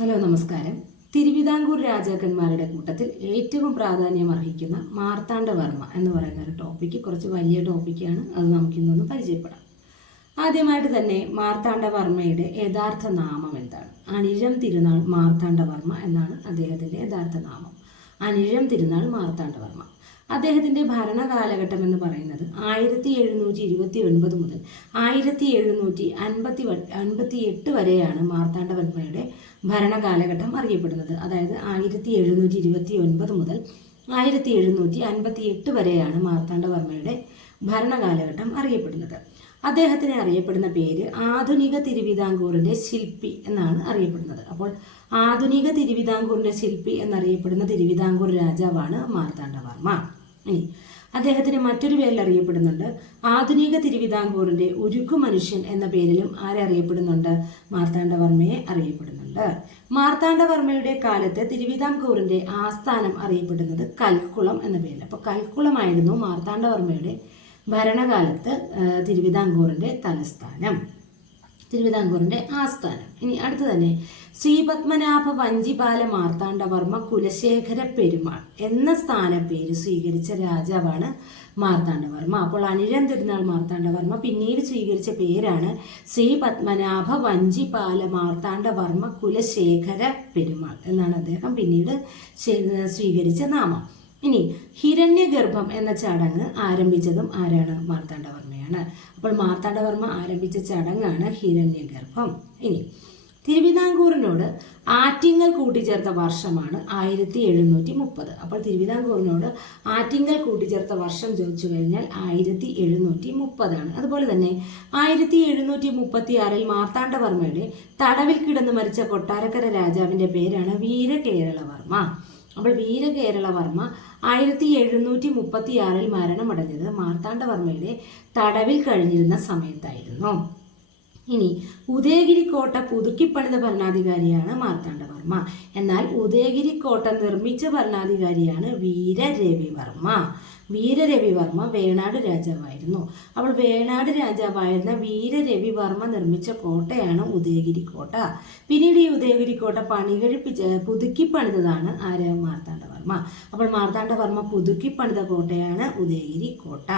Hello നമസ്കാരം. തിരുവിതാംകൂർ രാജാക്കന്മാരുടെ കൂട്ടത്തിൽ ഏറ്റവും പ്രാധാന്യം അർഹിക്കുന്ന മാർത്താണ്ഡവർമ്മ എന്ന് പറയുന്ന ഒരു ടോപ്പിക്ക് കുറച്ച് വലിയ ടോപ്പിക്കാണ് അത് നമുക്കിന്നൊന്ന് പരിചയപ്പെടാം. ആദ്യമായിട്ട് തന്നെ മാർത്താണ്ഡവർമ്മയുടെ യഥാർത്ഥ നാമം എന്താണ്? അനിഴം തിരുനാൾ മാർത്താണ്ഡവർമ്മ എന്നാണ് അദ്ദേഹത്തിന്റെ യഥാർത്ഥ നാമം. അനിഴം തിരുനാൾ മാർത്താണ്ഡവർമ്മ അദ്ദേഹത്തിന്റെ ഭരണകാലഘട്ടം എന്ന് പറയുന്നത് ആയിരത്തി എഴുന്നൂറ്റി ഇരുപത്തി ഒൻപത് മുതൽ ആയിരത്തി എഴുന്നൂറ്റി അൻപത്തി അൻപത്തി എട്ട് വരെയാണ് മാർത്താണ്ഡവർമ്മയുടെ ഭരണകാലഘട്ടം അറിയപ്പെടുന്നത്. അതായത് ആയിരത്തി എഴുന്നൂറ്റി ഇരുപത്തി ഒൻപത് മുതൽ ആയിരത്തി എഴുന്നൂറ്റി അൻപത്തി എട്ട് വരെയാണ് മാർത്താണ്ഡവർമ്മയുടെ ഭരണകാലഘട്ടം അറിയപ്പെടുന്നത്. അദ്ദേഹത്തിന് അറിയപ്പെടുന്ന പേര് ആധുനിക തിരുവിതാംകൂറിന്റെ ശില്പി എന്നാണ് അറിയപ്പെടുന്നത്. അപ്പോൾ ആധുനിക തിരുവിതാംകൂറിന്റെ ശില്പി എന്നറിയപ്പെടുന്ന തിരുവിതാംകൂർ രാജാവാണ് മാർത്താണ്ഡവർമ്മ. ഇനി അദ്ദേഹത്തിന് മറ്റൊരു പേരിൽ അറിയപ്പെടുന്നുണ്ട്. ആധുനിക തിരുവിതാംകൂറിന്റെ ഉരുക്കു മനുഷ്യൻ എന്ന പേരിലും ആരെ അറിയപ്പെടുന്നുണ്ട്? മാർത്താണ്ഡവർമ്മയെ അറിയപ്പെടുന്നുണ്ട്. മാർത്താണ്ഡവർമ്മയുടെ കാലത്ത് തിരുവിതാംകൂറിന്റെ ആസ്ഥാനം അറിയപ്പെടുന്നത് കൽക്കുളം എന്ന പേരിൽ. അപ്പോൾ കൽക്കുളമായിരുന്നു മാർത്താണ്ഡവർമ്മയുടെ ഭരണകാലത്ത് തിരുവിതാംകൂറിന്റെ തലസ്ഥാനം. തിരുവിതാംകൂറിന്റെ ആസ്ഥാനം. ഇനി അടുത്ത് തന്നെ ശ്രീപത്മനാഭ വഞ്ചിപാല മാർത്താണ്ഡവർമ്മ കുലശേഖര പെരുമാൾ എന്ന സ്ഥാനപ്പേര് സ്വീകരിച്ച രാജാവാണ് മാർത്താണ്ഡവർമ്മ അപ്പോൾ അനിഴം തിരുനാൾ മാർത്താണ്ഡവർമ്മ പിന്നീട് സ്വീകരിച്ച പേരാണ് ശ്രീ പത്മനാഭ വഞ്ചിപാല മാർത്താണ്ഡവർമ്മ കുലശേഖര പെരുമാൾ എന്നാണ് അദ്ദേഹം പിന്നീട് സ്വീകരിച്ച നാമം. ഇനി ഹിരണ്യഗർഭം എന്ന ചടങ്ങ് ആരംഭിച്ചതും ആരാണ്? മാർത്താണ്ഡവർമ്മയാണ്. അപ്പോൾ മാർത്താണ്ഡവർമ്മ ആരംഭിച്ച ചടങ്ങാണ് ഹിരണ്യഗർഭം. ഇനി തിരുവിതാംകൂറിനോട് ആറ്റിങ്ങൽ കൂട്ടിച്ചേർത്ത വർഷമാണ് ആയിരത്തി എഴുന്നൂറ്റി മുപ്പത് അപ്പോൾ തിരുവിതാംകൂറിനോട് ആറ്റിങ്ങൽ കൂട്ടിച്ചേർത്ത വർഷം ചോദിച്ചു കഴിഞ്ഞാൽ ആയിരത്തി എഴുന്നൂറ്റി മുപ്പതാണ് അതുപോലെ തന്നെ ആയിരത്തി എഴുന്നൂറ്റി മുപ്പത്തി ആറിൽ മാർത്താണ്ഡവർമ്മയുടെ തടവിൽ കിടന്ന് മരിച്ച കൊട്ടാരക്കര രാജാവിന്റെ പേരാണ് വീരകേരളവർമ്മ. അപ്പോൾ വീരകേരളവർമ്മ ആയിരത്തി എഴുന്നൂറ്റി മുപ്പത്തിയാറിൽ മരണമടഞ്ഞത് മാർത്താണ്ഡവർമ്മയുടെ തടവിൽ കഴിഞ്ഞിരുന്ന സമയത്തായിരുന്നു. ഇനി ഉദയഗിരി കോട്ട പുതുക്കിപ്പണിത ഭരണാധികാരിയാണ് മാർത്താണ്ഡവർമ്മ. എന്നാൽ ഉദയഗിരി കോട്ട നിർമ്മിച്ച ഭരണാധികാരിയാണ് വീരരവിവർമ്മ. വീരരവിവർമ്മ വേണാട് രാജാവായിരുന്നു. അവൾ വേണാട് രാജാവായിരുന്ന വീരരവിവർമ്മ നിർമ്മിച്ച കോട്ടയാണ് ഉദയഗിരി കോട്ട. പിന്നീട് ഈ ഉദയഗിരി കോട്ട പണികഴിപ്പിച്ച് പുതുക്കി പണിതതാണ് ആര്? മാർത്താണ്ഡവർമ്മ. അപ്പോൾ മാർത്താണ്ഡവർമ്മ പുതുക്കി പണിത കോട്ടയാണ് ഉദയഗിരി കോട്ട.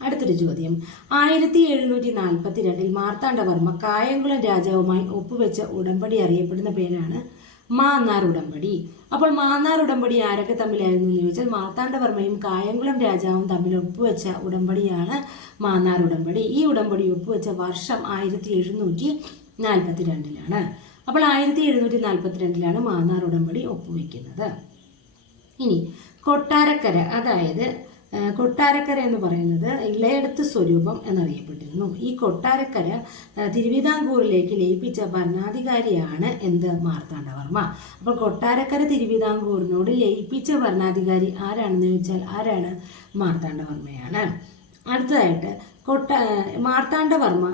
അടുത്തൊരു ചോദ്യം. ആയിരത്തി എഴുന്നൂറ്റി നാൽപ്പത്തി രണ്ടിൽ മാർത്താണ്ഡവർമ്മ കായംകുളം രാജാവുമായി ഒപ്പുവെച്ച ഉടമ്പടി അറിയപ്പെടുന്ന പേരാണ് മാന്നാർ ഉടമ്പടി. അപ്പോൾ മാന്നാർ ഉടമ്പടി ആരൊക്കെ തമ്മിലായിരുന്നു എന്ന് ചോദിച്ചാൽ മാർത്താണ്ഡവർമ്മയും കായംകുളം രാജാവും തമ്മിൽ ഒപ്പുവെച്ച ഉടമ്പടിയാണ് മാന്നാർ ഉടമ്പടി. ഈ ഉടമ്പടി ഒപ്പുവെച്ച വർഷം ആയിരത്തി എഴുന്നൂറ്റി നാൽപ്പത്തി രണ്ടിലാണ് അപ്പോൾ ആയിരത്തി എഴുന്നൂറ്റി നാൽപ്പത്തി രണ്ടിലാണ് മാന്നാർ ഉടമ്പടി ഒപ്പുവെക്കുന്നത്. ഇനി കൊട്ടാരക്കര അതായത് കൊട്ടാരക്കര എന്ന് പറയുന്നത് ഇളയടത്ത് സ്വരൂപം എന്നറിയപ്പെട്ടിരുന്നു. ഈ കൊട്ടാരക്കര തിരുവിതാംകൂറിലേക്ക് ലയിപ്പിച്ച ഭരണാധികാരിയാണ് എന്ത്? മാർത്താണ്ഡവർമ്മ അപ്പോൾ കൊട്ടാരക്കര തിരുവിതാംകൂറിനോട് ലയിപ്പിച്ച ഭരണാധികാരി ആരാണെന്ന് ചോദിച്ചാൽ ആരാണ്? മാർത്താണ്ഡവർമ്മയാണ് അടുത്തതായിട്ട് കൊട്ട മാർത്താണ്ഡവർമ്മ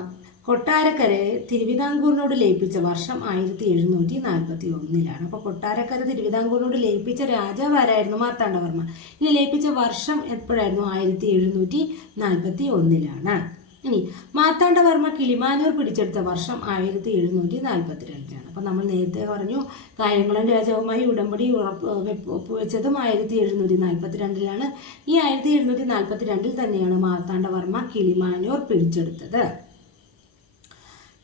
കൊട്ടാരക്കരയെ തിരുവിതാംകൂറിനോട് ലയിപ്പിച്ച വർഷം ആയിരത്തി എഴുന്നൂറ്റി നാൽപ്പത്തി ഒന്നിലാണ് അപ്പോൾ കൊട്ടാരക്കര തിരുവിതാംകൂറിനോട് ലയിപ്പിച്ച രാജാവ് ആരായിരുന്നു? മാർത്താണ്ഡവർമ്മ ഇനി ലയിപ്പിച്ച വർഷം എപ്പോഴായിരുന്നു? ആയിരത്തി എഴുന്നൂറ്റി നാൽപ്പത്തി ഒന്നിലാണ് ഇനി മാർത്താണ്ഡവർമ്മ കിളിമാനൂർ പിടിച്ചെടുത്ത വർഷം ആയിരത്തി എഴുന്നൂറ്റി നാൽപ്പത്തി രണ്ടിലാണ് അപ്പം നമ്മൾ നേരത്തെ പറഞ്ഞു കായംകുളം രാജാവുമായി ഉടമ്പടി ഉറപ്പ് ഒപ്പുവെച്ചതും ആയിരത്തി എഴുന്നൂറ്റി നാൽപ്പത്തി രണ്ടിലാണ് ഈ ആയിരത്തി എഴുന്നൂറ്റി നാൽപ്പത്തി രണ്ടിൽ തന്നെയാണ് മാർത്താണ്ഡവർമ്മ കിളിമാനൂർ പിടിച്ചെടുത്തത്.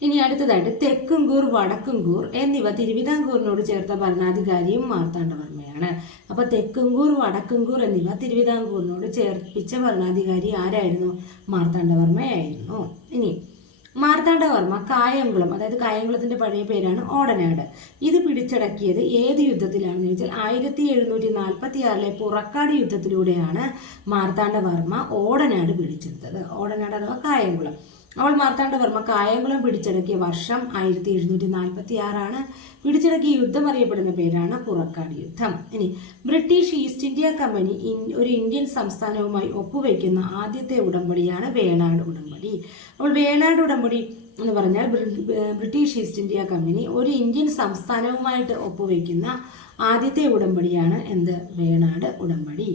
ഇനി അടുത്തതായിട്ട് തെക്കുംകൂർ വടക്കുംകൂർ എന്നിവ തിരുവിതാംകൂറിനോട് ചേർത്ത ഭരണാധികാരിയും മാർത്താണ്ഡവർമ്മയാണ് അപ്പൊ തെക്കുംകൂർ വടക്കുംകൂർ എന്നിവ തിരുവിതാംകൂറിനോട് ചേർപ്പിച്ച ഭരണാധികാരി ആരായിരുന്നു? മാർത്താണ്ഡവർമ്മയായിരുന്നു ഇനി മാർത്താണ്ഡവർമ്മ കായംകുളം അതായത് കായംകുളത്തിന്റെ പഴയ പേരാണ് ഓടനാട്. ഇത് പിടിച്ചടക്കിയത് ഏത് യുദ്ധത്തിലാണെന്ന് ചോദിച്ചാൽ ആയിരത്തി എഴുന്നൂറ്റി നാൽപ്പത്തി ആറിലെ പുറക്കാട് യുദ്ധത്തിലൂടെയാണ് മാർത്താണ്ഡവർമ്മ ഓടനാട് പിടിച്ചെടുത്തത്. ഓടനാട് അഥവാ കായംകുളം. അവൾ മാർത്താണ്ഡവർമ്മ കായംകുളം പിടിച്ചടക്കിയ വർഷം ആയിരത്തി എഴുന്നൂറ്റി നാൽപ്പത്തി ആറാണ് പിടിച്ചടക്കിയ യുദ്ധം അറിയപ്പെടുന്ന പേരാണ് പുറക്കാട് യുദ്ധം. ഇനി ബ്രിട്ടീഷ് ഈസ്റ്റ് ഇന്ത്യ കമ്പനി ഒരു ഇന്ത്യൻ സംസ്ഥാനവുമായി ഒപ്പുവെക്കുന്ന ആദ്യത്തെ ഉടമ്പടിയാണ് വേണാട് ഉടമ്പടി. അപ്പോൾ വേണാട് ഉടമ്പടി എന്ന് പറഞ്ഞാൽ ബ്രിട്ടീഷ് ഈസ്റ്റ് ഇന്ത്യ കമ്പനി ഒരു ഇന്ത്യൻ സംസ്ഥാനവുമായിട്ട് ഒപ്പുവെക്കുന്ന ആദ്യത്തെ ഉടമ്പടിയാണ് എന്ത്? വേണാട് ഉടമ്പടി.